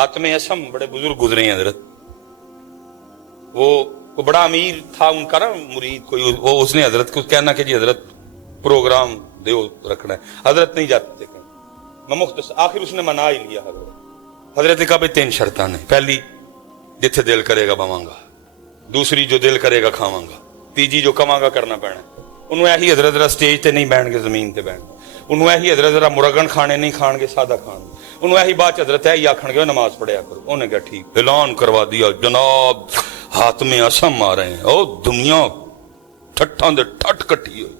हातम असम बड़े बुजुर्ग गुजरे हैं हजरत, वो बड़ा अमीर था उनका ना मुरीद कोई, वो उसने हजरत को कहना कि जी हजरत प्रोग्राम दो रखना है, हजरत नहीं जाते थे मैं मुख्तसर, आखिर उसने मना ही लिया। हजरत ने कहा भाई 3 शर्तां ने, पहली जिथे दिल करेगा बवांगा, दूसरी जो दिल करेगा खावांगा, तीजी जो कमांगा करना पैना। उन्होंने यही हजरत जरा स्टेज ते नहीं बैठ के जमीन ते बैठ, उन्होंने यही हजरत जरा मुरगन खाने नहीं खाने सादा खाने, उन्होंने यही बात हजरत यही आखन नमाज पढ़िया करो। उन्हें कहा ठीक, ऐलान करवा दिया जनाब हातम असम आ रहे हैं। ओ दुनिया ठट्ठां दे ठट कट्टी हुई,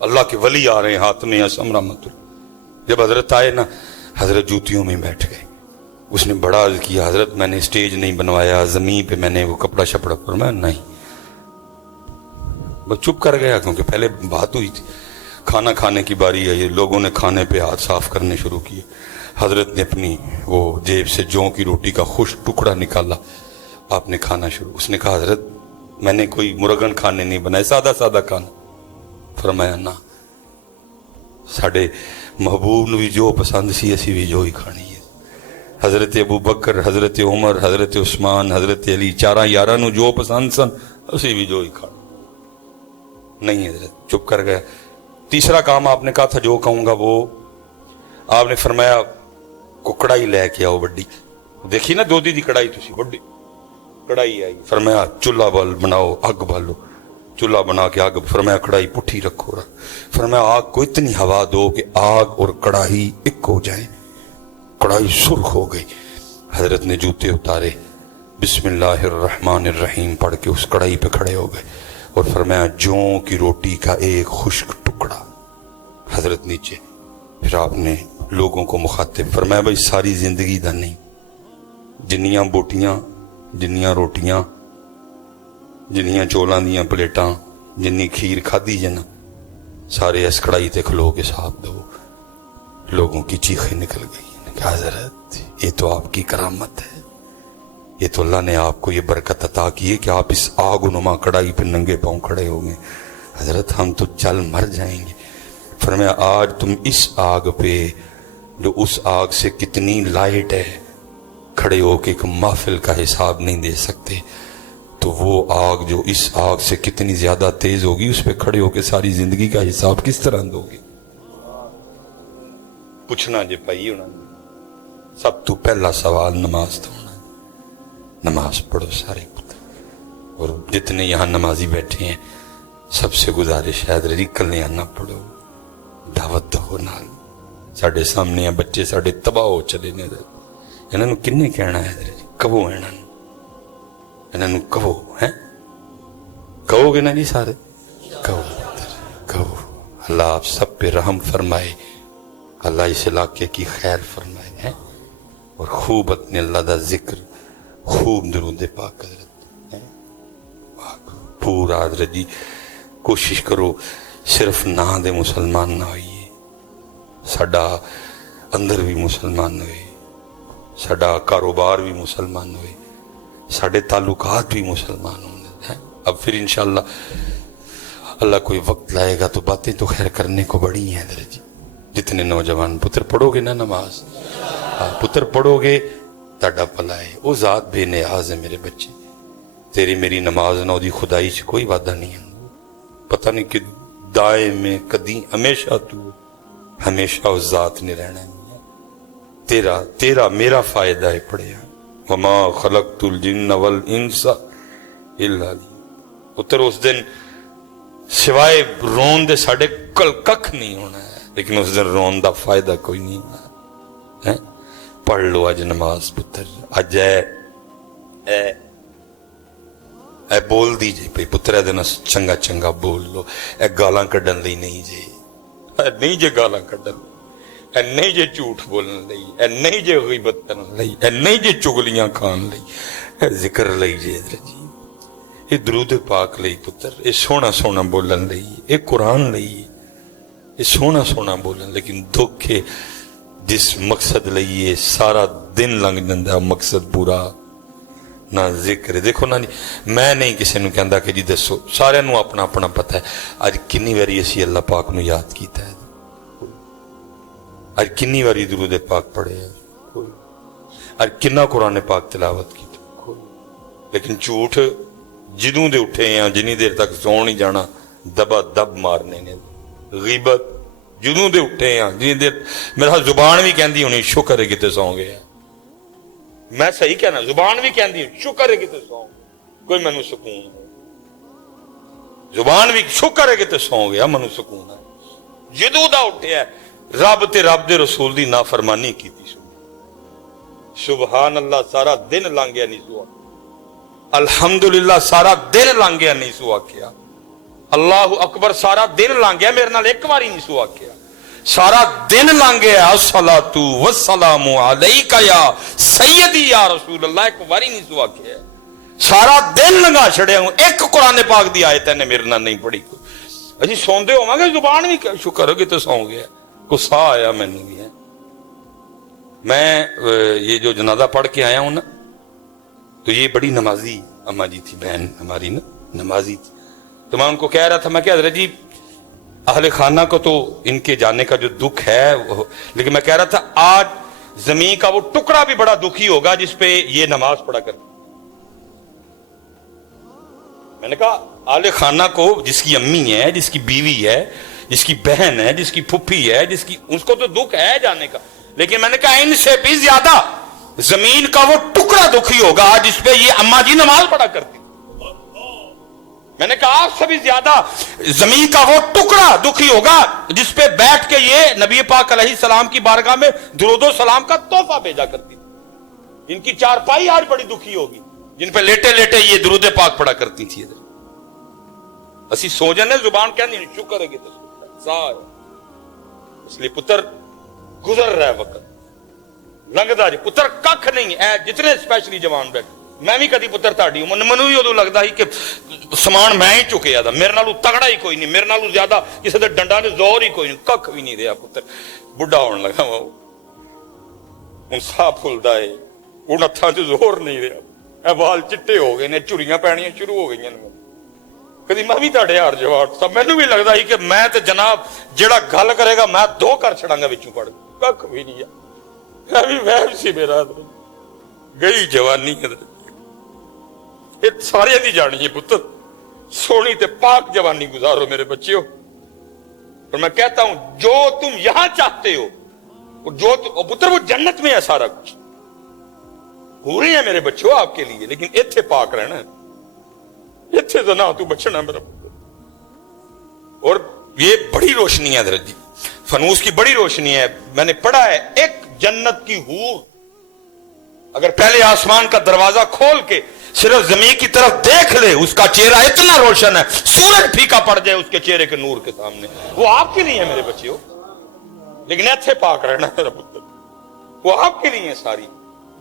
अल्लाह के वली आ रहे हैं हातम असम रहमतुल्लाह। जब हजरत आए ना, हजरत जूतियों में बैठ गए। उसने बड़ा अर्ज किया हजरत मैंने स्टेज नहीं बनवाया, जमीन पे मैंने वो कपड़ा शपड़ा फरमाया नहीं, वो चुप कर गया क्योंकि पहले बात हुई थी। खाना खाने की बारी आई, लोगों ने खाने पे हाथ साफ करने शुरू किए। हजरत ने अपनी वो जेब से जौ की रोटी का खुश टुकड़ा निकाला, आपने खाना शुरू। उसने कहा हजरत मैंने कोई मुरगन खाने नहीं बनाए, सादा सादा खाना। फरमाया ना, साडे महबूब नूं भी जो पसंद सी असी भी जो ही खानी है। हजरत अबू बकर, हजरत उमर, हजरत उस्मान, हजरत अली, 4 यारां नूं जो पसंद सन असी भी जो ही खाना। नहीं हजरत चुप कर गया। तीसरा काम आपने कहा था जो कहूंगा वो, आपने फरमाया को कढ़ाई लेके आओ बड़ी, देखी ना दोधी दी कढ़ाई, तुसी बड़ी कढ़ाई आई। फरमाया चूल्हा बल बनाओ, अग बालो, चूल्हा बना के आग, फरमाया कढ़ाई पुठी रखो। फरमाया आग को इतनी हवा दो कि आग और कढ़ाई एक हो जाए। कढ़ाई सुर्ख हो गई। हजरत ने जूते उतारे, बिस्मिल्लाहिर्रहमानिर्रहीम पढ़ के उस कढ़ाई पे खड़े हो गए और फरमाया जौ की रोटी का एक खुश्क टुकड़ा। हजरत नीचे, फिर आपने लोगों को मुखातिब फरमाया भाई सारी जिंदगी दा नहीं, जिन्नियां बोटियां, जिन्नियां रोटियां, जिन्नियां चौलां दियां प्लेटां, जिन्नी खीर खाधी जना, सारे इस कढ़ाई ते खलो के साथ दो। लोगों की चीखें निकल गई। कहा हजरत ये तो आपकी करामत है, ये तो अल्लाह ने आपको ये बरकत अता की है कि आप इस आग नुमा कढ़ाई पे नंगे पांव खड़े हो गए। हजरत हम तो जल मर जाएंगे। फरमाया आज तुम इस आग पे जो उस आग से कितनी लाइट है खड़े होके एक महफिल का हिसाब नहीं दे सकते, तो वो आग जो इस आग से कितनी ज्यादा तेज होगी उस पे खड़े होके सारी जिंदगी का हिसाब किस तरह दोगे। पूछना जे भाई उन्होंने सब तो पहला सवाल नमाज तो होना, नमाज पढ़ो सारे पुत्र। और जितने यहाँ नमाजी बैठे हैं सबसे गुजारिश है कल आना पढ़ो, दावत दो नाल। साढ़े सामने आ बच्चे साढ़े तबाह हो चले ने, इन्होंने किन्ने कहना है कहो, इन्होंने कहो है, कहोगे ना जी सारे, कहो कहो। अल्लाह आप सब पे रहम फरमाए, अल्लाह इस इलाके की खैर फरमाए है, और खूब अपने अल्लाह का जिक्र, खूब दरूद पाक है पूरा। हजरत जी कोशिश करो सिर्फ ना दे मुसलमान ना होइए, साडा अंदर भी मुसलमान होए, साडा कारोबार भी मुसलमान होए, साडे ताल्लुकात भी मुसलमान होने। अब फिर इंशाअल्लाह अल्लाह कोई वक्त लाएगा तो बातें तो खैर करने को बड़ी हैं। हजरत जी जितने नौजवान पुत्र पढ़ोगे ना नमाज, पुत्र पढ़ोगे ताड़ा भला है। वो जात बेनियाज है मेरे बच्चे, तेरी मेरी नमाज ना ओदी खुदाई च कोई वादा नहीं है। पता नहीं कि दाए में कदी हमेशा तू हमेशा उस जात ने रहना है। तेरा तेरा मेरा फायदा है पढ़िया, वमा खलक़तुल जिन्न वल इंसा इल्ला लियअबुदून। पुत्र उस दिन सिवाय रोन दे साडे कल कख नहीं होना है, लेकिन उस दिन रोन दा फायदा कोई नहीं होना है। पढ़ लो अज नमाज पुत्र, अज ए बोल दी जे भाई पुत्र ए दिन चंगा चंगा बोल लो, ए गालां कड्डन लई नहीं जे, नहीं जे गालां कड्डन, ए नहीं जे झूठ बोलने लई, ए नहीं जे गीबत करन लई, ए नहीं जे चुगलियां खान लई, ए जिक्र लई जे। जी ये दरूद पाक लई पुत्र, ये सोना सोना बोलन लई, ये कुरान लई, ये सोना सोना बोलन। लेकिन दुख है जिस मकसद लई ये सारा दिन लंघ जाता, मकसद पूरा ना जिक्र। देखो ना जी, मैं नहीं किसी ने कहता कि जी दसो, सारे नू अपना अपना पता है अज किन्नी बारी असी अल्लाह पाक नू याद किया है, अज किन्नी बारी दरूद पाक पढ़े है। ਅੱਜ ਕਿੰਨਾ ਕੁਰਾਨ ਪਾਕ ਤਿਲਾਵਤ ਕੀਤੀ, ਲੇਕਿਨ ਝੂਠ ਜਦੋਂ ਦੇ ਉੱਠੇ ਆ ਜਿੰਨੀ ਦੇਰ ਤੱਕ ਸੌਣ ਨਹੀਂ ਜਾਣਾ ਦਬਾ ਦਬ ਮਾਰਨੇ ਨੇ। ਗੀਬਤ ਜਦੋਂ ਦੇ ਉੱਠੇ ਆ ਜਿੰਨੀ ਦੇਰ, ਮੇਰਾ ਜ਼ੁਬਾਨ ਵੀ ਕਹਿੰਦੀ ਹੋਣੀ ਸ਼ੁਕਰ ਹੈ ਕਿਤੇ ਸੌਂ ਗਏ। ਮੈਂ ਸਹੀ ਕਹਿਣਾ, ਜ਼ੁਬਾਨ ਵੀ ਕਹਿੰਦੀ ਸ਼ੁਕਰ ਹੈ ਕਿਤੇ ਸੌਂ ਕੋਈ ਮੈਨੂੰ ਸਕੂਨ, ਜ਼ੁਬਾਨ ਵੀ ਸ਼ੁਕਰ ਹੈ ਕਿਤੇ ਸੌਂ ਗਿਆ ਮੈਨੂੰ ਸਕੂਨ ਹੈ। ਜਦੋਂ ਦਾ ਉੱਠਿਆ ਰੱਬ ਤੇ ਰੱਬ ਦੇ ਰਸੂਲ ਦੀ ਨਾਫਰਮਾਨੀ ਕੀਤੀ, ਸੁਬਹਾਨ ਅੱਲਾਹ ਸਾਰਾ ਦਿਨ ਲੰਘ ਗਿਆ ਨਹੀਂ ਸੁਆ, ਅਲਹਮਦੁਲਿल्लाह ਸਾਰਾ ਦਿਨ ਲੰਘ ਗਿਆ ਨਹੀਂ ਸੁਆ ਆਖਿਆ, ਅੱਲਾਹੁ ਅਕਬਰ ਸਾਰਾ ਦਿਨ ਲੰਘ ਗਿਆ ਮੇਰੇ ਨਾਲ ਇੱਕ ਵਾਰੀ ਨਹੀਂ ਸੁਆ ਆਖਿਆ, ਸਾਰਾ ਦਿਨ ਲੰਘ ਗਿਆ अस्सलातु वस्सलामु अलैका या सैयदी या रसूल अल्लाह एक वारी नहीं सुआ आखिया, सारा दिन लंघा छड़िया हूं एक कुरान पाक दी आयत ने मेरे नाल नहीं पढ़ी। अजी सौंदे होवांगे जुबान भी शुक्र हो कि तो सौ गया, गुस्सा आया मैनू भी है। मैं ये जो जनाजा पढ़ के आया हूं ना, तो ये बड़ी नमाजी अम्मा जी थी, बहन हमारी ना नमाजी थी, तो मैं उनको कह रहा था, मैं क्या हज़रत जी अहले खाना को तो इनके जाने का जो दुख है, लेकिन मैं कह रहा था आज जमीन का वो टुकड़ा भी बड़ा दुखी होगा जिसपे ये नमाज पढ़ा कर। मैंने कहा आले खाना को जिसकी अम्मी है, जिसकी बीवी है, जिसकी बहन है, जिसकी फुफ्फी है, जिसकी, उसको तो दुख है जाने का, लेकिन मैंने कहा इनसे भी ज्यादा जमीन का वो टुकड़ा दुखी होगा जिसपे ये अम्मा जी नमाज पढ़ा करती। मैंने कहा आपसे भी ज्यादा जमीन का वो टुकड़ा दुखी होगा जिसपे बैठ के ये नबी पाक अलैहिस्सलाम की बारगाह में दुरूदो सलाम का तोहफा भेजा करती थी। इनकी चारपाई आज बड़ी दुखी होगी जिन पे लेटे लेटे ये दुरूद पाक पढ़ा करती थी। असी सो जाने जुबान कहनी शुक्र है कि सार, इसलिए पुत्र गुजर रहा है वक्त, लंघदा जी पुत्र कख नहीं है, जितने स्पेशली जवान बैठे, मैं भी कदी पुत्र ताड़ी मनु भी उदों लगता ही कि समान मैं ही चुकिया था, मेरे नालों तगड़ा ही कोई नहीं, मेरे नालों ज्यादा किसी के डंडा ने जोर ही कोई नहीं, कख भी नहीं रहा पुत्र, बुढ़ा होने लगा वो हूं साह फुलदा है, हूं हत्थां च जोर नहीं रहा, बाल चिट्टे हो गए ने, झुरियां पैणियां शुरू हो गई। कदी मैं भी ताड़े हार जवाब सब, मैनू भी लगता ही कि मैं तो जनाब जेड़ा गल करेगा मैं दो कर छड़ांगा विचों पढ़, कख भी नहीं है, भी वहम सी मेरा गई जवानी सारे दी जानी है पुत्र, सोनी ते पाक जवानी गुजारो मेरे बच्चों। और मैं कहता हूं जो तुम यहां चाहते हो, जो पुत्र वो जन्नत में है सारा कुछ हो रही है मेरे बच्चों आपके लिए, लेकिन इत्थे पाक रहना है, इत्थे तो ना तू बचना मेरा पुत्र। और ये बड़ी रोशनी है हज़रत जी, फनूस की बड़ी रोशनी है। मैंने पढ़ा है एक जन्नत की हूर अगर पहले आसमान का दरवाजा खोल के सिर्फ जमीन की तरफ देख ले, उसका चेहरा इतना रोशन है सूरज फीका पड़ जाए उसके चेहरे के नूर के सामने, वो आपके लिए है मेरे बच्चों, लेकिन ऐसे पाक रहना मेरा पुत्र, वो आपके लिए है सारी।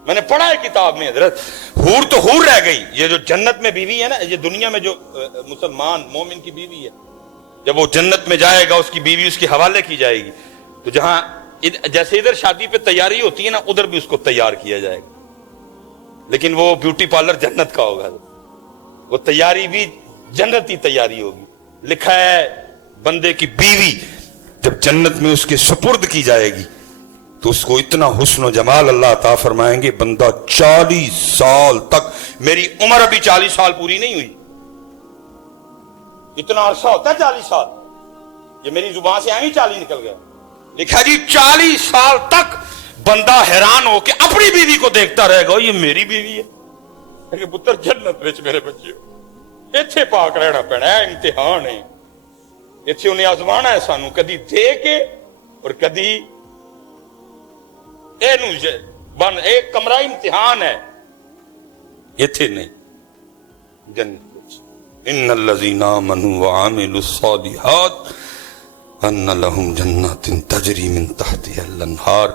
मैंने पढ़ा है किताब में हजरत, हूर तो हूर रह गई, ये जो जन्नत में बीवी है ना, ये दुनिया में जो मुसलमान मोमिन की बीवी है, जब वो जन्नत में जाएगा उसकी बीवी उसके हवाले की जाएगी, तो जहां जैसे इधर शादी पे तैयारी होती है ना, उधर भी उसको तैयार किया जाएगा, लेकिन वो ब्यूटी पार्लर जन्नत का होगा, वो तैयारी भी जन्नती तैयारी होगी। लिखा है बंदे की बीवी जब जन्नत में उसके सुपुर्द की जाएगी तो उसको इतना हुस्न और जमाल अल्लाह अता फरमाएंगे, बंदा 40 साल तक, मेरी उम्र अभी 40 साल पूरी नहीं हुई, इतना अरसा होता है 40 साल, ये मेरी जुबान से आई 40 निकल गया। लिखा जी 40 साल तक बंदा हैरान होके अपनी बीवी को देखता रहेगा, ये मेरी बीवी है। पुत्र जन्नत विच मेरे बच्चे इत्थे पाक रहना पैना है, इम्तिहान है, इत्थे उन्हें आजमाना है सानू, कदी दे के और कदी बन एक कमरा इम्तिहान है, इत्थे नहीं जन्नत। इन्नल्लज़ीना आमनू व आमिलुस्सालिहात अन्ना लहुम जन्नातिन तजरी मिन तहतिहा अल-अन्हार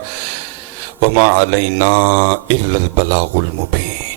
वमा अलैना इल्लल बलागुल मुबीन।